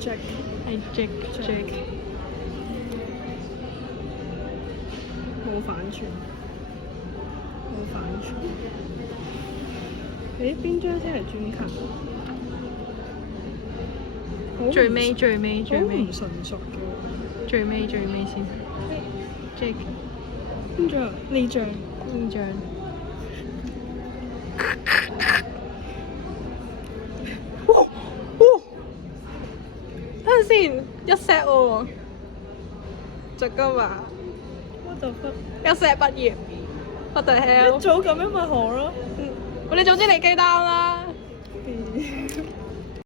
Jack 係 Jack，冇反串，誒邊張先係專卡？最尾好唔純熟嘅最尾先 Jake 邊張啊？呢張等陣先一 set 喎，着㗎嘛， what the fuck？一 set 畢業，what the hell？一早咁樣咪好咯。你總之你雞單啦。